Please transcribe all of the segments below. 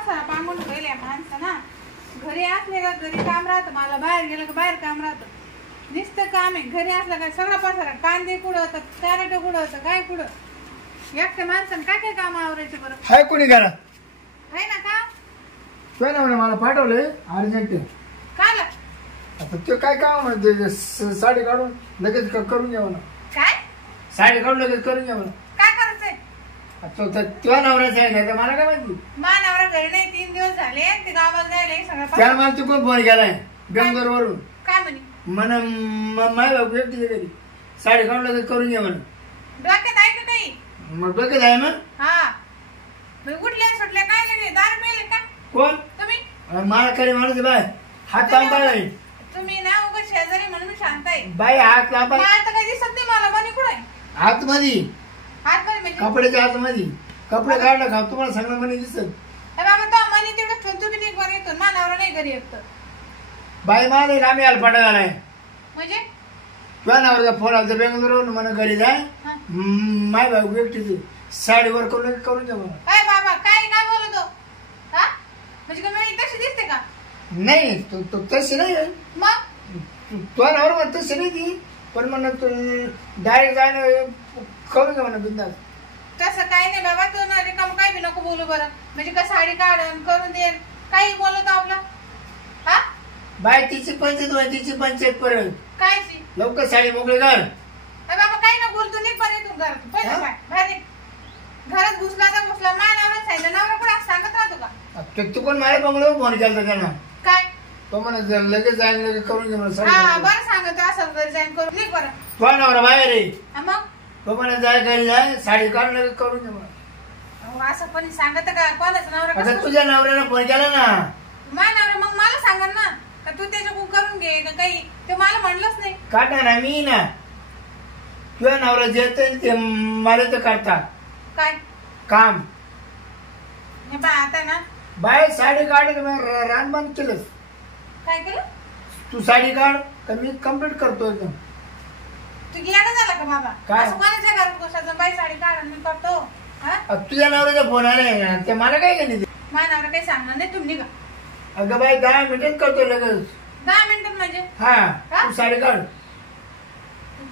पसारा पांगून ठेवल्या माणसं ना. घरी असले का घरी काम राहतं, मला बाहेर गेलं का बाहेर काम राहतं. नुसतं काम आहे. घरी असलं का सगळा पसारा, कांदे कुठं होतं, कॅरेट कुठं होतं, काय कुठं. एकट्या माणसानं काय काय काम आवरायचे बरं. हाय कोणी घरा आहे ना का तुला ना मला पाठवलंय अर्जंट. काय आता ते काय काम म्हणजे साडी काढून लगेच करून घ्या मला. काय साडी काढून लगेच करून घ्या मला. काय करायचंय. तुला नवऱ्याचं आहे का मला काय माहिती. मानावरा घरी नाही, 3 दिवस झाले ते गावाला जायला सगळं. त्याला मला तू कोण फोन केलाय बेंगलोर वरून. काय म्हणे माय बाबू एकटी घरी साडी काढून लगेच करून घ्या म्हणून. डोक्यात आहे का काही. मग डोक्यात आहे मग. हा उठले सुटले काय नाही. दारू पेले का कोण तुम्ही. मला खरी माणूस बाय हात लांब आहे. तुम्ही ना उगाच शेजारी म्हणून मी शांत आहे. बाई हात लांब आहे. आता काही दिसत नाही मला. बनी कुठे आतमध्ये हातमध्ये म्हणजे कपड्याच्या आतमध्ये कपडे काढला का तुम्हाला सगळं म्हणे दिसत. बाबा तो मनी तेवढं ठेवून तुम्ही नाही बरं येतो. मानावर नाही घरी येत बाई माझे आम्ही आलपाडा झालाय. म्हणजे तुझ्या नावाचा फोन आला बेंगलोर म्हणा घरी जाय माय बाबू एकटी साडीवर करून द्या मला. काय बाबा काय काय बोलतो. हा म्हणजे काय मी तशी दिसते का. नाही तो तशी नाही मग तुझ्या नावावर तशी नाही ती पण म्हणा तू डायरेक्ट जाय ना करून द्या म्हणा बिंदास. तसं काय नाही बाबा. तू ना रिकाम काय बी नको बोलू बरं. म्हणजे का साडी काढून करून दे काही बोलतो आपलं. हा बाय तिची पंचायत परत काय लवकर साडी मोकळी कर. बाबा काही ना बोलतो नाही पर्यंत तू घरात पहिलं बाहेर घरात घुसला तर घुसला. मानावर सांगितलं नवरा कुठे सांगत राहतो का. तू कोण माझ्या बंगल्यावर फोन केला त्यांना काय तो म्हणा लगेच जाईन लगेच करून घे मला. हा बरं सांगतो असं घरी जाईन करून नाही बरं. तुझा नवरा बाहेर रे मग तो म्हणा जाय घरी जाय साडी काढून लगेच करून घे मला. असं पण सांगत का कोणाचं नवरा. आता तुझ्या नवऱ्याला फोन केला ना माझ्या नवरा मग मला सांगा ना का तू त्याच्याकडून करून घे का काही. ते मला म्हणलंच नाही. काढणार ना मी ना तुझ्या नवरा जे ते मला तर काढता काय काम. आता ना बाय साडी काढ रान बंद केलंस. काय केलं तू साडी काढ तर मी कम्प्लीट करतो एकदम. तू गेला झाला का बाबा. काय? असं कोणाच्या घरात घुसायचं बाई साडी काढून मी करतो. तुझ्या नवऱ्याचा फोन आलाय ते मला काय केली. माझ्या नवरा काही सांगणार नाही तुम्ही का. अगं बाई 10 मिनिटात करतो लगेच. 10 मिनिटात म्हणजे हा तू साडी काढ.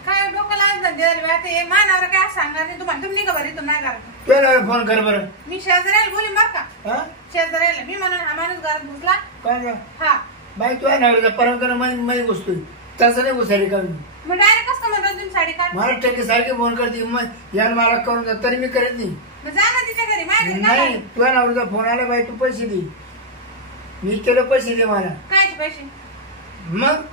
काय डोक्याला माझ्या नवरा काय सांगणार नाही तुम्हाला. तुम्ही का बरं तुम्ही नाही घरात. तुझ्या नवऱ्याला फोन कर बरं. मी शेजाऱ्याला बोलीन बरं का. शेजाऱ्याला मी म्हणून हा माणूस घरात घुसला. काय हा बाई तुझ्या नवऱ्याचा परंपरा मध्ये घुसतोय तसं नाही घुसाडी काढून. मग डायरेक्ट कसं म्हणतो तुम्ही साडी काढ. मला टक्के सारखे फोन करते मग यार मला करून जा तरी मी करत नाही. मग जा ना तिच्या घरी माझ्या घरी नाही काय. तुझ्या नवऱ्याचा फोन आला बाई तू पैसे दे. मी केलं पैसे दे मला. काय पैसे मग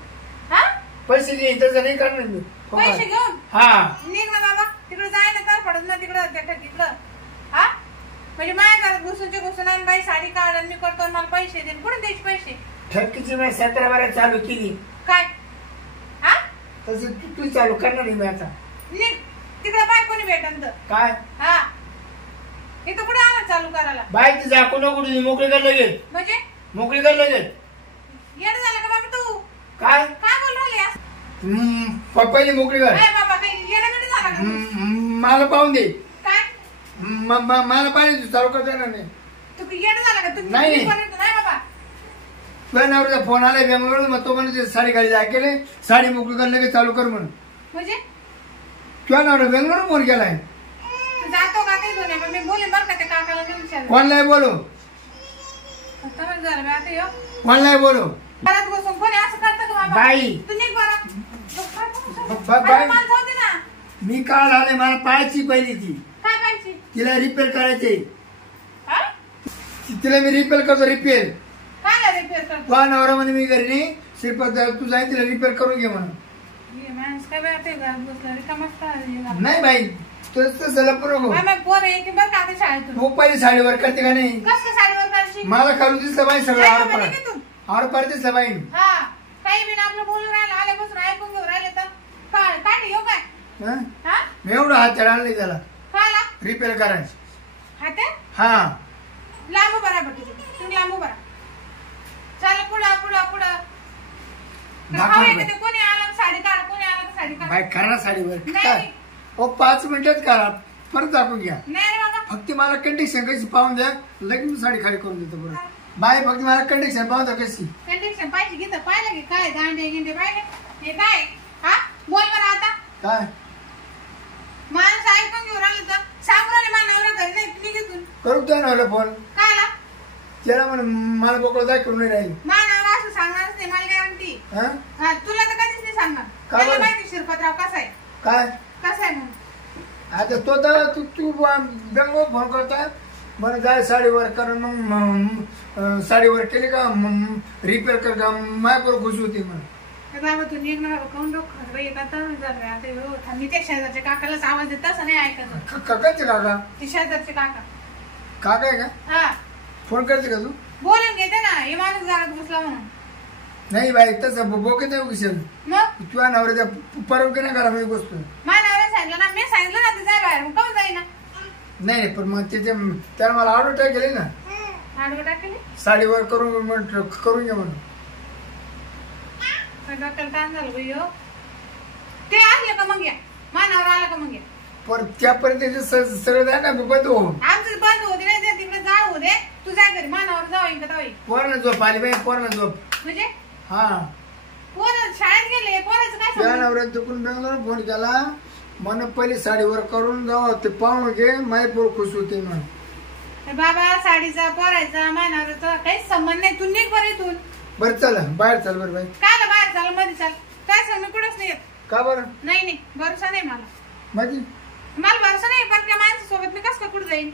हा पैसे दे तसं नाही करणार मी. पैसे घेऊन हा निघ ना बाबा तिकडे जाय ना तर पडत ना तिकडं तिकडं. हा म्हणजे माझ्या घरात घुसून आणि बाई साडी काढ आणि मी करतो आणि मला पैसे दे. कुठे द्यायचे पैसे. ठक्कीची मी 17 चालू केली काय हा तसं तू चालू करणार नाही मी आता. निघ तिकडे बाय कोणी भेटन तर. काय हा इथं कुठे आला चालू करायला. बाई ती झाकू नको मोकळी कर लगेच. म्हणजे मोकळी कर लगेच. येड झालं का बाबा तू. काय काय बोल राहिली. पहिली मोकळी कर. बाबा काही येडा झाला का. मला पाहून दे. काय मला पाहिजे चालू करता येणार नाही. तू येड झाला का. तू नाही बाबा तुझ्या नवऱ्याचा फोन आलाय बेंगलोर मग तो म्हणजे साडी घाली ऐकले साडी मोकळी कर लगेच चालू कर म्हणून. म्हणजे तुझ्या नवरा बेंगलोर फोन केलाय. जातो का काही दोन मी बोले बरं का त्या काकाला नेऊन कोणलाय बोलो कोणलाय बोलो. परत बसून कोणी असं करतं का बाबा. बाई तू निघ बाई ना. मी काल आले मला पाहायची पहिली ती काय पाहिजे तिला रिपेअर करायचे. हा? तिला मी रिपेअर करतो रिपेअर. काय रिपेअर करतो. तुझ्या नवरा मध्ये मी घरी नाही श्रीपत तू जाईन तिला रिपेअर करून घे म्हणून. माणूस काय घरात बसला रिकामच. नाही बाई तसं पोर येते बरं का आता शाळेतून. हो पहिली साडीवर करते का नाही. कसं साडीवर करशी. मला करून दिसलं बाई सगळं आडपाड दिसलं बाई. हा काही बिन आपलं बोलून राहिलं आल्यापासून ऐकून घेऊन राहिले तर काय काय येऊ काय. मी एवढं हात आणले त्याला खायला रिपेअर करायचं. हात हा लांबू बराबर तुम्ही लांबू बरा. चल पुढं पुढं पुढं. कोणी आलं साडी काढ कोणी आलं साडी काढ. बाई करा साडीवर काय हो 5 मिनिटात करा परत दाखवून घ्या. नाही रे बाबा. फक्त मला कंडिशन कशी पाहून द्या, लगेच मी साडी खाली करून देतो बरं. बाय फक्त मला कंडिशन पाहून द्या कशी. कंडिशन पाहिजे घेतं पाहिलं की काय दांडे गिंडे पाहिले हे काय हा बोल बरं आता. काय माणूस ऐकून घेऊन राहिलं तर सांगू राहिले मानवरा घरी नाही तुम्ही घेतून करू द्या ना मला फोन. कायला त्याला म्हण मला बोकळ जाय करून नाही राहील. मानवरा असं सांगणारच नाही मला गॅरंटी. हा तुला तर कधीच नाही सांगणार. काय त्याला माहिती शिरपतराव कसा आहे काय कसा आहे म्हणून. आता तो तर तू बेंगलोर फोन करता मला जाय साडीवर कारण मग साडीवर केली का रिपेअर कर का मायपूर खुश होती म्हणून. बाबा तू निघणार कोण लोक खरं येत आता झालं आता मी त्या शेजारच्या काकालाच आवाज देत असं नाही ऐकत. काकाचे काका ते शेजारचे काका काका आहे का हा फोन करते का तू. बोलून घेते ना हे माणूस घरात घुसला म्हणून. नाही बाई तसं बोके नाही उगेल मग तुझ्या नवऱ्याच्या परवानगी नाही करा मी गोष्ट. मानावर सांगितलं ना मी सांगितलं ना ते जाय बाहेर मग काऊन जाईना. नाही पण मग तिथे त्याला मला ऑर्डर टाक केली ना आडवं टाकली साडीवर करून घ्या म्हणून. डॉक्टर ताण झालं बाई हो. ते आलं का मग या मानावर आलं का मग या पण त्यापर्यंत सगळं जाय ना बंद हो. आमचं बंद होते नाही ते तिकडे जाळ होऊ दे तू जाय घरी मानावर जाऊ का जाऊ पोरांना झोप आली बाई पोरांना झोप. म्हणजे हा पोरं शाळेत गेले पोराचं काय त्या सांगू? नवऱ्यात तिकडून बेंगलोर फोन केला मन पहिली साडीवर करून जाऊ ते पाहून घे मायपूर खुश होते म्हणून. बाबा साडीचा पोरायचा मानावरचा काहीच संबंध नाही. तू निघ बरं इथून. बरं चला बाहेर चल बरं बाई. काय बाहेर चाल मध्ये चाल काय सांग मी कुठंच नाही येत. का बरं नाही नाही भरोसा नाही मला. माझी मला भरोसा नाही पण त्या माणसासोबत मी कसं काय कुठं जाईन.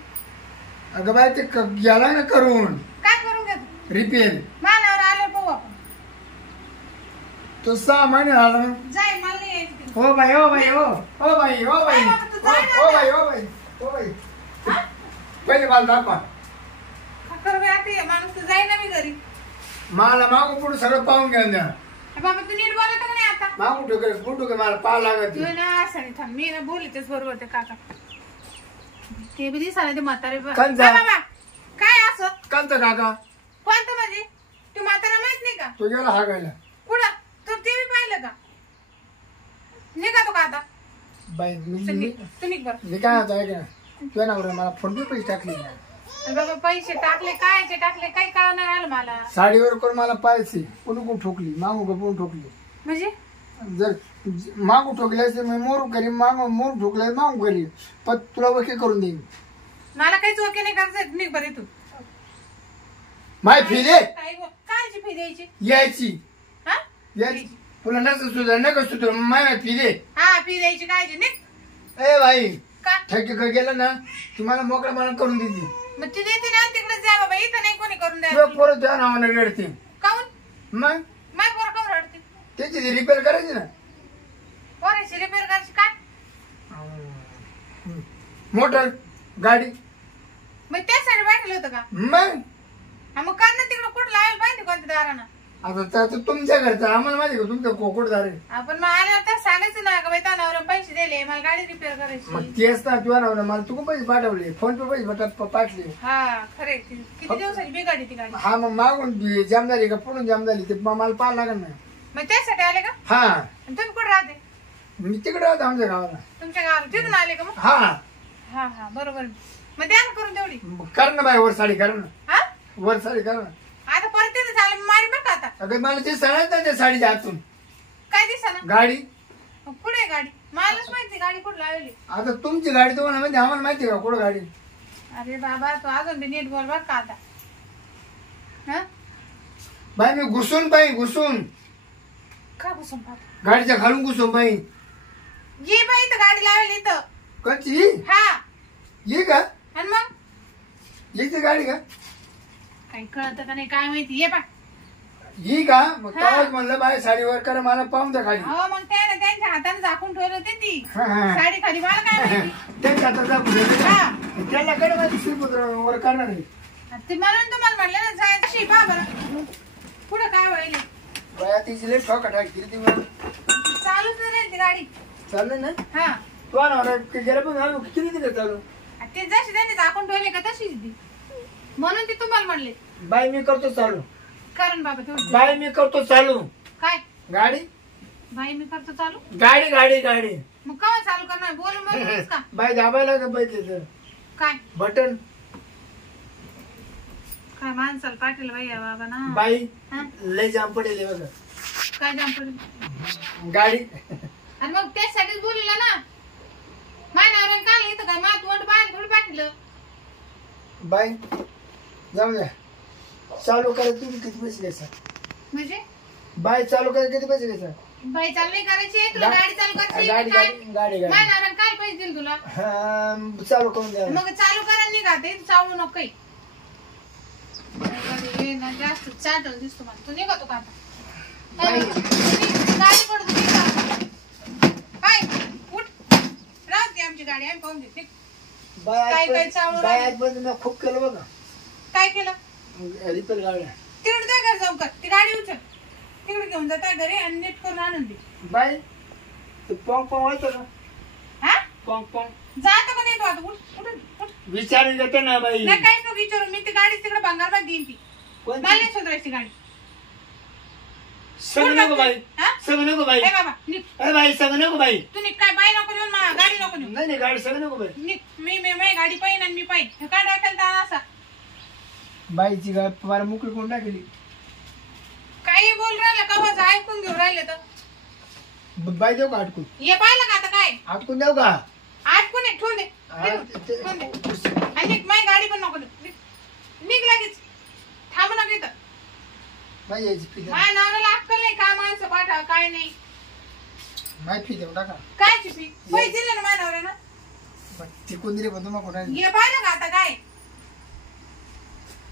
अगं बाई ते गेला ना करून काय करून घेतो रिपेअर मानावर आल्यावर पाहू आपण. तो 6 महिने झाला ना. जाय मला नाही यायचं तिकडे. हो बाई हो बाई हो हो बाई हो बाई बाबा, तू जाय ना हो बाई हो बाई हो बाई पहिले मला दाखवा. खरं बाई आता हे माणूस तर जाईना मी घरी. मला मागून पुढे सगळं पाहून घ्या द्या. बाबा तू नीट बोलत का नाही आता. मागून ठोकेल कुठं का मला पाहा लागत. तू ना असं नाही थांब मी ना बोलतेच बरोबर ते काका ते बी दिसायला ते म्हातारे कंचा. बाबा काय असं कांता काका कोणतं म्हणजे तू म्हातारा माहित नाही का तो गेला हागायला. कुठं तू ते बी पाहिलं का निघा तो का आता बाई तुम्ही बरं मी काय होतं ऐक ना तुझ्या नवऱ्याने मला फोन पे पैसे टाकले बाबा पैसे टाकले कायचे टाकले काही कळणार आलं मला. साडीवर करून मला पाहिजे कोण ठोकली मागू गपून ठोकली. म्हणजे जर मागू ठोकले असते मी मोरू करी मोरू ठोकले मागू करी पण तुला वकील करून देईन. मला काहीच ओके नाही करायचं निघ बरं तू. माय फी दे कायची फी द्यायची यायची हा यायची तुला नसं सुद्धा नका सुद्धा माय फी दे. हा फी द्यायची कायची निघ. ए बाई का ठेके का गेलं ना तुम्हाला मोकळा मला करून देते. मग ती देते ना तिकडे जा बाबा इथं नाही कोणी करून तुझ्या द्यायचं. पोरं त्या नावाने रडते काऊन मग माय पोरं काऊन रडते. त्याची रिपेअर करायची ना. पोराची रिपेअर करायची काय मोटर गाडी मग त्यासाठी पाठवलं होतं का. मग हा मग कर ना तिकडं कुठं लावायला पाहिजे कोणत्या दारानं. आता त्याचं तुमच्या घरचं आम्हाला माहिती का तुमचं कोकडदार आहे. आपण मग आल्यावर तर सांगायचं ना का बाई तनावर पैसे दिले मला गाडी रिपेअर करायची. मग तेच ना तुझ्या नाव मला तू पैसे पाठवले फोन पे पैसे पाठवले. हा खरे किती दिवसाची बिघाडी ती गाडी. हा मग मागून जाम झाली का पुढून जाम झाली ते मला पाहावं लागेल ना. मग त्यासाठी आले का हा आणि तुम्ही कुठं राहते. मी तिकडे राहतो आमच्या गावाला. तुमच्या गावाला तिथून आले का मग. हा हा हा बरोबर मग द्या ना करून तेवढी. कर ना बाई वर साडी कर ना हा वर साडी कर ना. आता परत तिथं झालं मारी बरं का आता. अगं मला ते सांगायचं ना त्या साडीच्या हातून काय दिसा ना गाडी. कुठे गाडी मलाच माहिती गाडी कुठं लावली. आता तुमची गाडी तुम्हाला माहिती आम्हाला माहिती का कुठं गाडी. अरे बाबा तू अजून बी नीट बोल बर का आता. हा बाई मी घुसून बाई घुसून का बसून पाहतो गाडीच्या खालून घुसून बाई. ये बाई इथं गाडी लावली इथं. कशी हा ये का आणि मग येते गाडी का काही कळत का नाही काय माहिती ये बा. ही का मग तेव्हाच म्हणलं बाय साडीवर कर मला पाहून द्या खाली. हो मग त्याने त्यांच्या हाताने झाकून ठेवलं होते ती हा, हा. साडी खाली मला काय माहिती. त्यांच्या हातात दाखवू दे. हा. त्याला कडे माझी श्रीपुत्र वर करणार नाही. ते म्हणून तुम्हाला म्हटलं ना जायचं शी पहा बरं पुढं काय होईल. बाया तिची लई ठोका टाकली ती मला. चालूच नाही राहील ती गाडी. चाललं ना हा तो ना गेलं पण आम्ही किती दिलं चालू. ते जशी त्यांनी झाकून ठेवले का तशीच ती म्हणून ती तुम्हाला म्हणले. बाई मी करतो चालू कारण बाबा तेवढी बाई मी करतो चालू काय गाडी बाई मी करतो चालू. गाडी गाडी गाडी मग केव्हा चालू करणार? बोलून बघ का बाई दाबायला का बाई त्याचं काय बटन काय माणसाला पाटील बाई आहे बाबा ना. बाई हा? लय जाम पडेल बघा काय जाम पडेल गाडी. आणि मग त्यासाठीच बोललेलं ना. मायना काल इथं काय मात वंट बाहेर थोडी पाठलं. बाई जाऊ द्या चालू करा तुम्ही किती पैसे घ्यायचा म्हणजे बाई चालू करा किती पैसे घ्यायचा बाई चालू नाही करायची तुला गाडी चालू करायची गाडी काय? गाडी गाडी गाडी मायना काय पैसे दिले तुला? चालू करून द्या मग चालू करा निघा ते चालू नको काही. हे ना जास्त चाटल दिसतो मला. तू निघतो का आता? गाडी पडतो काय उठ राहू दे आमची गाडी आम्ही पाहून देते. काय काय चावलं बाई आजपर्यंत मी खूप केलं बघा. काय केलं? रिपेअर गाड्या तिकडे त्या घर जाऊ कर ती गाडी उचल तिकडे घेऊन जाता घरी आणि नीट करून आणून दे. बाई ते पॉंग पॉंग व्हायचं का हा पॉंग पॉंग जातो का नाही तू आता? उठ उठ उठ. विचारून घेते ना बाई. नाही काहीच नको विचारून. मी ती गाडी तिकडे भंगारमध्ये देईन ती. कोणती? मला नाही सुधारायची गाडी. सगळं नको बाई हा? सगळं नको बाई. ए बाबा निघ. अरे बाई सगळं नको बाई. तू निघ. काय बाई नको नेऊन मला गाडी नको नेऊ. नाही नाही गाडी सगळं नको बाई. निघ. मी माझी गाडी पाहिन आणि मी पाहिन. हे काय डोक्याला ताण असा? बाईची गाडी तुम्हाला मोकळी कोण टाकली. काही बोल राहिलं का माझं ऐकून घेऊन राहिले तर बाई देऊ का अटकून हे पाहिलं का आता काय अटकून देऊ का ऐकून ठेवून दे ठेवून दे. आणि निघ. माझी गाडी पण नको नेऊ. निघ लगेच. थांब ना इथं. बाई यायची फी द्या. माझ्या नावाला अक्कल नाही. काय माणसं पाठा काय नाही. बाई फी देऊ टाका. काय फी पैसे दिले ना माझ्या नवऱ्यानं. ती कोण दिली पण तुम्हाला कोणा. हे पाहिलं का आता काय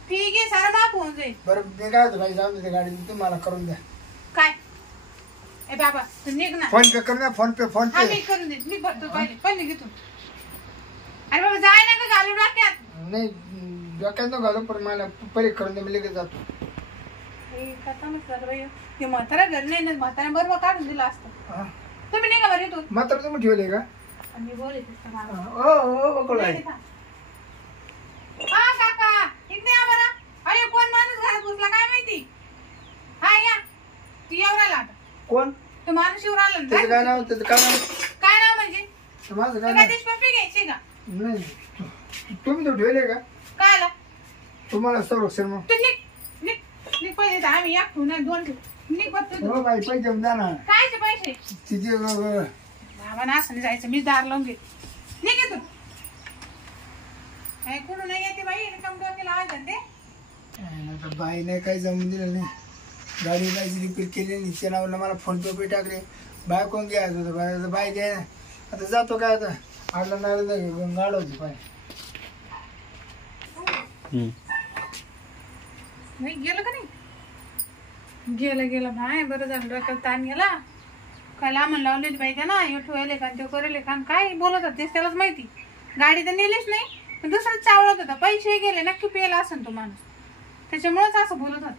फी घे सारा माफ होऊन जाईल. बरं मी काय होतं बाई जाऊ दे गाडी तुम्हाला करून द्या. काय ए बाबा तू निघ ना. फोन पे करून द्या फोन पे फोन हा पे. मी करून दे. निघ भरतो पहिले पण निघ इथून. अरे बाबा जाय ना का घालून टाक्यात. नाही डोक्यात नको घालू पण मला पहिले करून द्या मी लगेच जातो. हे म्हातारा घर नाही ना. म्हातारा बरोबर काढून दिला असतं. हा. तुम्ही निघा बरं इथून. मात्र तुम्ही ठेवले का. आणि मी बोलते हो बकुळ आहे. हा काका इकडे या बरं. अरे कोण माणूस घरात घुसला काय माहिती. हा या ती येऊ राहिला आता. कोण तो माणूस येऊ राहिला ना. त्याचं काय नाव त्याचं काय नाव काय नाव म्हणजे माझं काय तुला नाव देशपांडे घ्यायची का? नाही तुम्ही तो ठेवले का काय आलं तुम्हाला संरक्षण मग. तू निघ निघ निघ पैसे आम्ही एक ठेवून नाही दोन ठेवू. निघ बघ तू. हो बाई पैसे द्या ना. कायचे पैसे तिथे बाबा ना असं नाही जायचं. मी दार लावून घेते. निघ येतो. काय कुठून नाही येते बाई. कम डोक्याला आवाज ते बाई नाही काही जमून दिलं नाही. गाडी बाईची रिपेअर केली नाही. त्या नावाला मला फोन पे टाकले. बाय कोण घ्यायचं होतं बाई द्या. आता जातो काय आता आडला नाही गाड होती पाय. नाही गेलं का नाही. गेलं भाई बरं झालं. डोक्याला ताण गेला. काय लांबून लावलेली बाई त्या ना हे ठेवले का ते करेले का काय बोलत होते त्यालाच माहिती. गाडी तर नेलीच नाही पण दुसरंच चावळत होता. पैसे गेले नक्की पेला असेल तो माणूस त्याच्यामुळेच असं बोलत होता.